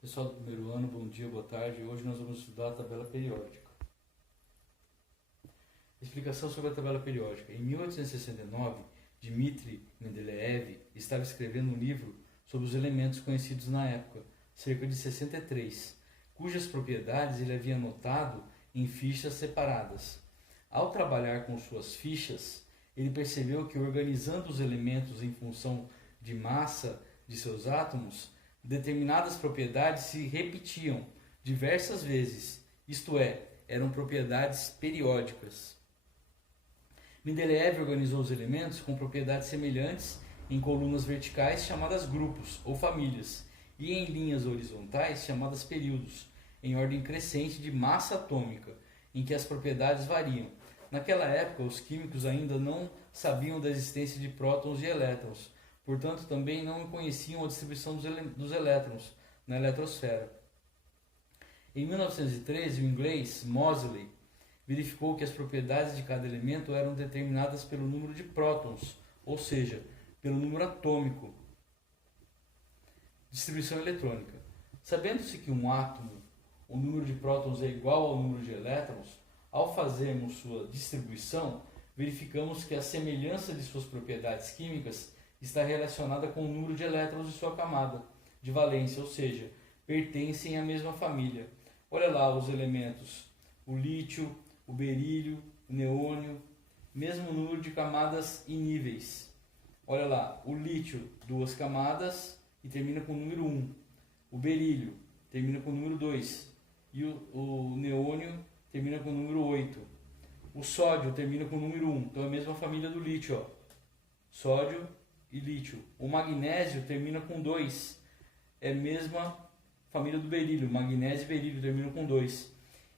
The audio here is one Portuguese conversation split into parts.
Pessoal do primeiro ano, bom dia, boa tarde. Hoje nós vamos estudar a tabela periódica. Explicação sobre a tabela periódica. Em 1869, Dmitri Mendeleev estava escrevendo um livro sobre os elementos conhecidos na época, cerca de 63, cujas propriedades ele havia anotado em fichas separadas. Ao trabalhar com suas fichas, ele percebeu que organizando os elementos em função de massa de seus átomos, determinadas propriedades se repetiam diversas vezes, isto é, eram propriedades periódicas. Mendeleev organizou os elementos com propriedades semelhantes em colunas verticais chamadas grupos ou famílias e em linhas horizontais chamadas períodos, em ordem crescente de massa atômica, em que as propriedades variam. Naquela época, os químicos ainda não sabiam da existência de prótons e elétrons, portanto também não conheciam a distribuição dos elétrons na eletrosfera. Em 1913, o inglês Moseley verificou que as propriedades de cada elemento eram determinadas pelo número de prótons, ou seja, pelo número atômico. Distribuição eletrônica. Sabendo-se que um átomo, o número de prótons é igual ao número de elétrons, ao fazermos sua distribuição, verificamos que a semelhança de suas propriedades químicas está relacionada com o número de elétrons de sua camada de valência, ou seja, pertencem à mesma família. Olha lá os elementos, o lítio, o berílio, o neônio, mesmo número de camadas e níveis. Olha lá, o lítio, duas camadas e termina com o número 1. O berílio termina com o número 2. E o neônio termina com o número 8. O sódio termina com o número 1. Então é a mesma família do lítio, ó. Sódio e lítio. O magnésio termina com 2. É a mesma família do berílio. Magnésio e berílio terminam com 2.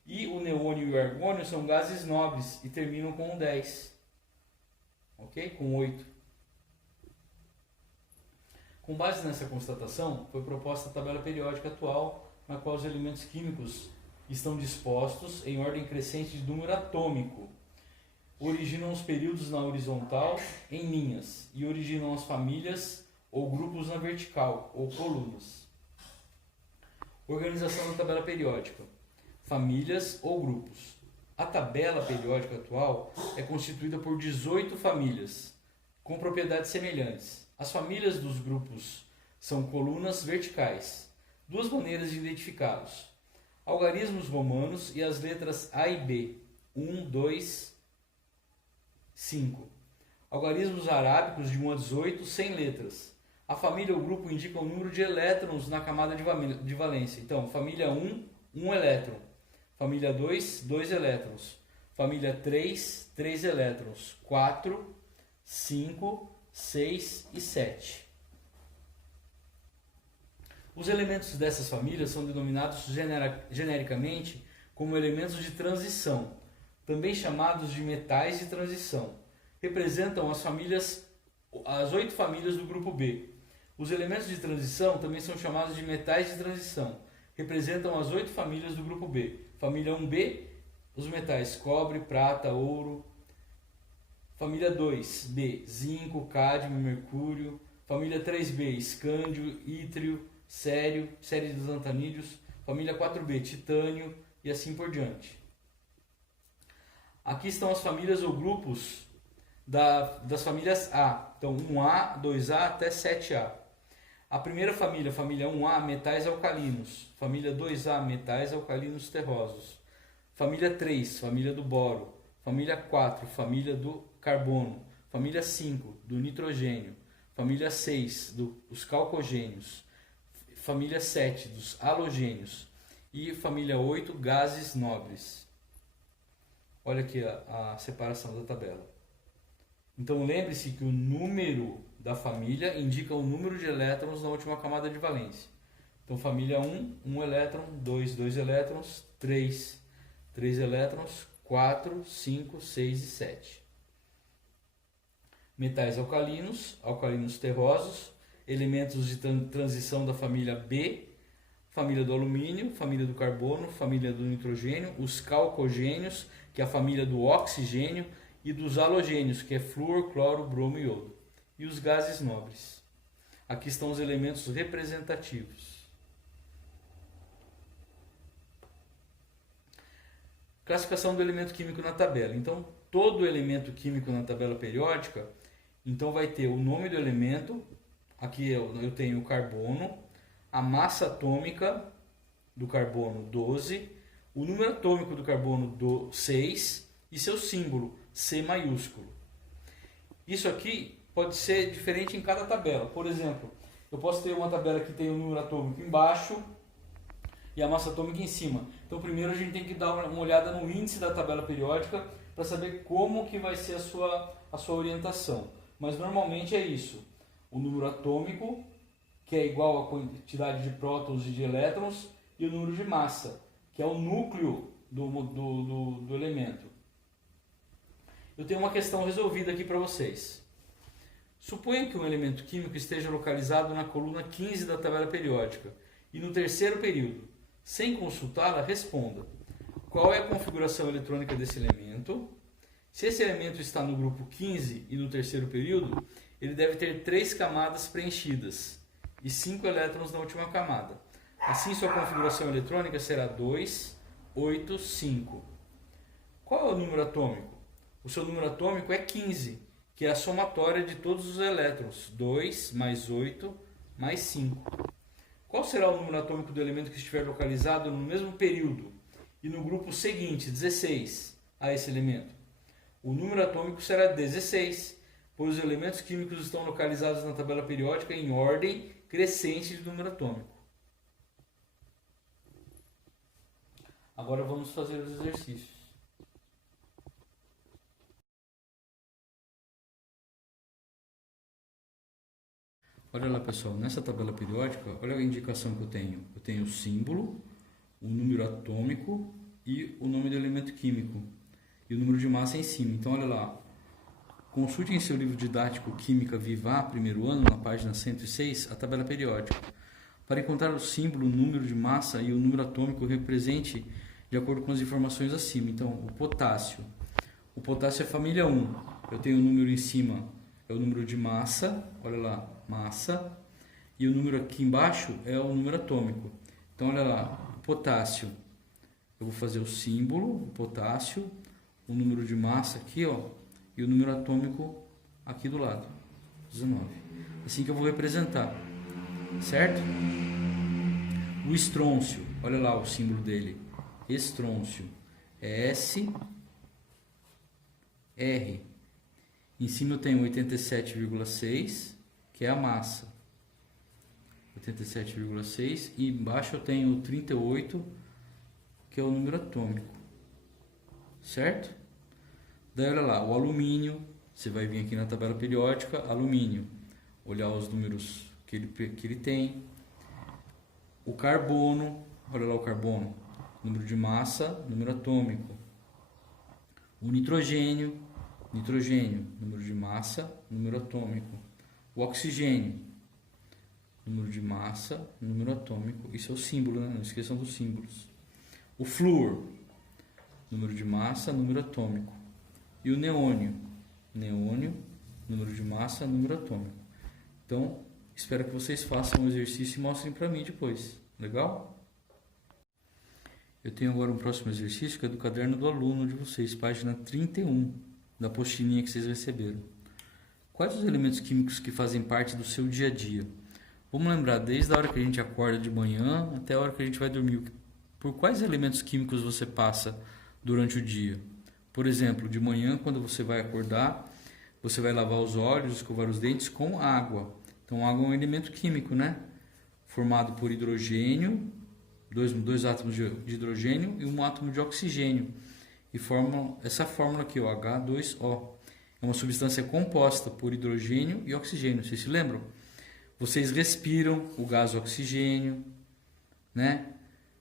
E o neônio e o argônio são gases nobres e terminam com 10. Ok? Com 8. Com base nessa constatação, foi proposta a tabela periódica atual, na qual os elementos químicos estão dispostos em ordem crescente de número atômico. Originam os períodos na horizontal em linhas e originam as famílias ou grupos na vertical ou colunas. Organização da tabela periódica. Famílias ou grupos. A tabela periódica atual é constituída por 18 famílias com propriedades semelhantes. As famílias dos grupos são colunas verticais. Duas maneiras de identificá-los: algarismos romanos e as letras A e B. 1, 2, 5. Algarismos arábicos de 1 a 18, sem letras. A família ou grupo indica o número de elétrons na camada de valência. Então, família 1, 1 elétron. Família 2, 2 elétrons. Família 3, 3 elétrons. 4, 5, 6 e 7. Os elementos dessas famílias são denominados genericamente como elementos de transição, também chamados de metais de transição. Representam as 8 famílias do grupo B. Os elementos de transição também são chamados de metais de transição. Representam as 8 famílias do grupo B. Família 1B, os metais cobre, prata, ouro. Família 2B, zinco, cádmio, mercúrio. Família 3B, escândio, ítrio, sério, série dos lantanídeos. Família 4B, titânio e assim por diante. Aqui estão as famílias ou grupos das famílias A. Então 1A, 2A até 7A. A primeira família, família 1A, metais alcalinos. Família 2A, metais alcalinos terrosos. Família 3, família do boro. Família 4, família do carbono. Família 5, do nitrogênio. Família 6, dos calcogênios. Família 7, dos halogênios. E família 8, gases nobres. Olha aqui a separação da tabela. Então lembre-se que o número da família indica o número de elétrons na última camada de valência. Então família 1, 1 elétron, 2, 2 elétrons, 3, 3 elétrons, 4, 5, 6 e 7. Metais alcalinos, alcalinos terrosos, elementos de transição da família B, família do alumínio, família do carbono, família do nitrogênio, os calcogênios, que é a família do oxigênio, e dos halogênios, que é flúor, cloro, bromo e iodo. E os gases nobres. Aqui estão os elementos representativos. Classificação do elemento químico na tabela. Então, todo elemento químico na tabela periódica, então vai ter o nome do elemento, aqui eu tenho o carbono, a massa atômica do carbono 12, o número atômico do carbono 6 e seu símbolo, C maiúsculo. Isso aqui pode ser diferente em cada tabela. Por exemplo, eu posso ter uma tabela que tem o número atômico embaixo e a massa atômica em cima. Então primeiro a gente tem que dar uma olhada no índice da tabela periódica para saber como que vai ser a sua orientação. Mas normalmente é isso. O número atômico, que é igual à quantidade de prótons e de elétrons, e o número de massa, que é o núcleo do elemento. Eu tenho uma questão resolvida aqui para vocês. Suponha que um elemento químico esteja localizado na coluna 15 da tabela periódica e no terceiro período. Sem consultá-la, responda: qual é a configuração eletrônica desse elemento? Se esse elemento está no grupo 15 e no terceiro período, ele deve ter 3 camadas preenchidas e 5 elétrons na última camada. Assim, sua configuração eletrônica será 2, 8, 5. Qual é o número atômico? O seu número atômico é 15, que é a somatória de todos os elétrons, 2 mais 8 mais 5. Qual será o número atômico do elemento que estiver localizado no mesmo período e no grupo seguinte, 16, a esse elemento? O número atômico será 16, pois os elementos químicos estão localizados na tabela periódica em ordem crescente de número atômico. Agora vamos fazer os exercícios. Olha lá, pessoal, nessa tabela periódica, olha a indicação que eu tenho. Eu tenho o símbolo, o número atômico e o nome do elemento químico. E o número de massa em cima. Então, olha lá. Consulte em seu livro didático Química Viva, primeiro ano, na página 106, a tabela periódica. Para encontrar o símbolo, o número de massa e o número atômico represente de acordo com as informações acima. Então, o potássio. O potássio é família 1. Eu tenho o número em cima, é o número de massa. Olha lá, massa. E o número aqui embaixo é o número atômico. Então, olha lá, potássio. Eu vou fazer o símbolo, o potássio, o número de massa aqui, ó, e o número atômico aqui do lado, 19. Assim que eu vou representar, certo? O estrôncio, olha lá o símbolo dele, estrôncio, é S, R. Em cima eu tenho 87,6, que é a massa, 87,6, e embaixo eu tenho 38, que é o número atômico, certo? Daí olha lá, o alumínio, você vai vir aqui na tabela periódica, alumínio, olhar os números que ele tem. O carbono, olha lá o carbono, número de massa, número atômico. O nitrogênio, número de massa, número atômico. O oxigênio, número de massa, número atômico. Isso é o símbolo, né? Não esqueçam dos símbolos. O flúor, número de massa, número atômico. E o neônio, número de massa, número atômico. Então, espero que vocês façam o exercício e mostrem para mim depois. Legal? Eu tenho agora um próximo exercício que é do caderno do aluno de vocês, página 31, da apostilinha que vocês receberam. Quais os elementos químicos que fazem parte do seu dia a dia? Vamos lembrar, desde a hora que a gente acorda de manhã até a hora que a gente vai dormir. Por quais elementos químicos você passa durante o dia? Por exemplo, de manhã, quando você vai acordar, você vai lavar os olhos, escovar os dentes com água. Então, água é um elemento químico, né? Formado por hidrogênio, dois átomos de hidrogênio e um átomo de oxigênio. E formam essa fórmula aqui, ó, H2O. É uma substância composta por hidrogênio e oxigênio. Vocês se lembram? Vocês respiram o gás oxigênio, né?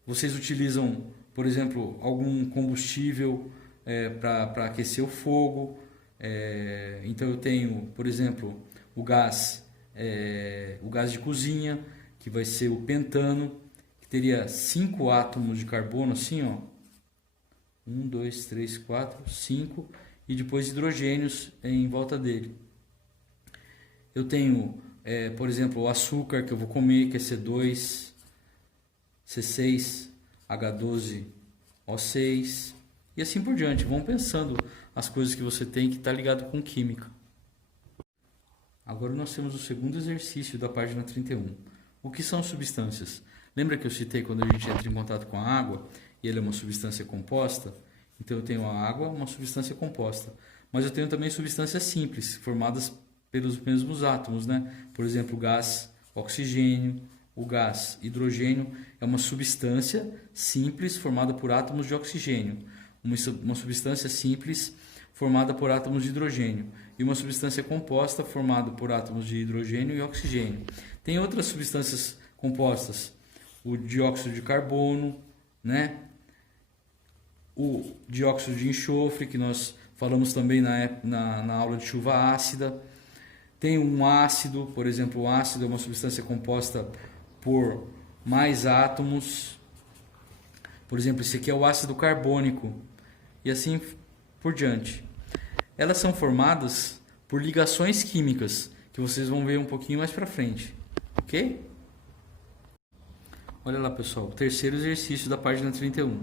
Vocês utilizam, por exemplo, algum combustível para aquecer o fogo. Então eu tenho, por exemplo, o gás de cozinha, que vai ser o pentano, que teria 5 átomos de carbono, assim, ó. 1, 2, 3, 4, 5, e depois hidrogênios em volta dele. Eu tenho, por exemplo, o açúcar que eu vou comer, que é C2, C6, H12O6. e assim por diante. Vão pensando as coisas que você tem que está ligado com química. Agora nós temos o segundo exercício da página 31. O que são substâncias? Lembra que eu citei quando a gente entra em contato com a água e ela é uma substância composta? Então eu tenho a água, uma substância composta. Mas eu tenho também substâncias simples, formadas pelos mesmos átomos, né? Por exemplo, o gás oxigênio, o gás hidrogênio é uma substância simples formada por átomos de oxigênio. Uma substância simples formada por átomos de hidrogênio. E uma substância composta formada por átomos de hidrogênio e oxigênio. Tem outras substâncias compostas, o dióxido de carbono, né? O dióxido de enxofre, que nós falamos também na aula de chuva ácida. Tem um ácido, por exemplo, o ácido é uma substância composta por mais átomos. Por exemplo, esse aqui é o ácido carbônico. E assim por diante. Elas são formadas por ligações químicas, que vocês vão ver um pouquinho mais para frente. Ok? Olha lá, pessoal, o terceiro exercício da página 31.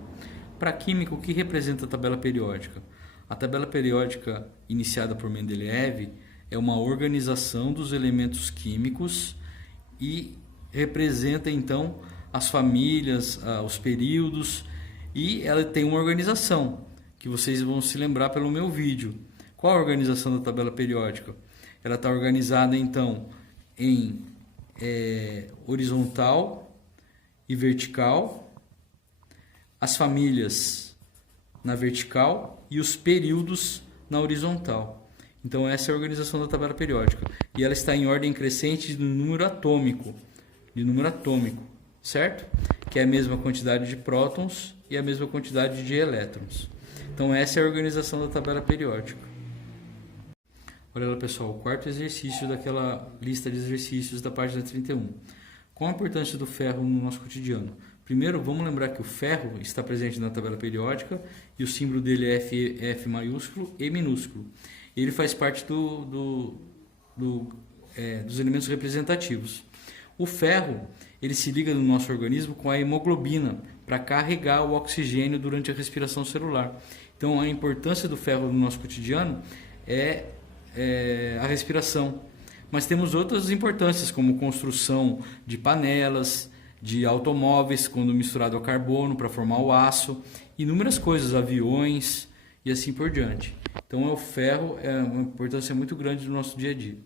Para a química, o que representa a tabela periódica? A tabela periódica iniciada por Mendeleev é uma organização dos elementos químicos e representa então as famílias, os períodos, e ela tem uma organização que vocês vão se lembrar pelo meu vídeo. Qual a organização da tabela periódica? Ela está organizada então em horizontal e vertical, as famílias na vertical e os períodos na horizontal. Então essa é a organização da tabela periódica. E ela está em ordem crescente de número atômico, certo? Que é a mesma quantidade de prótons e a mesma quantidade de elétrons. Então essa é a organização da tabela periódica. Olha lá, pessoal, o quarto exercício daquela lista de exercícios da página 31. Qual a importância do ferro no nosso cotidiano? Primeiro, vamos lembrar que o ferro está presente na tabela periódica e o símbolo dele é F maiúsculo e minúsculo. Ele faz parte dos elementos representativos. O ferro, ele se liga no nosso organismo com a hemoglobina para carregar o oxigênio durante a respiração celular. Então, a importância do ferro no nosso cotidiano é a respiração. Mas temos outras importâncias, como construção de panelas, de automóveis, quando misturado a carbono para formar o aço, inúmeras coisas, aviões e assim por diante. Então o ferro é uma importância muito grande no nosso dia a dia.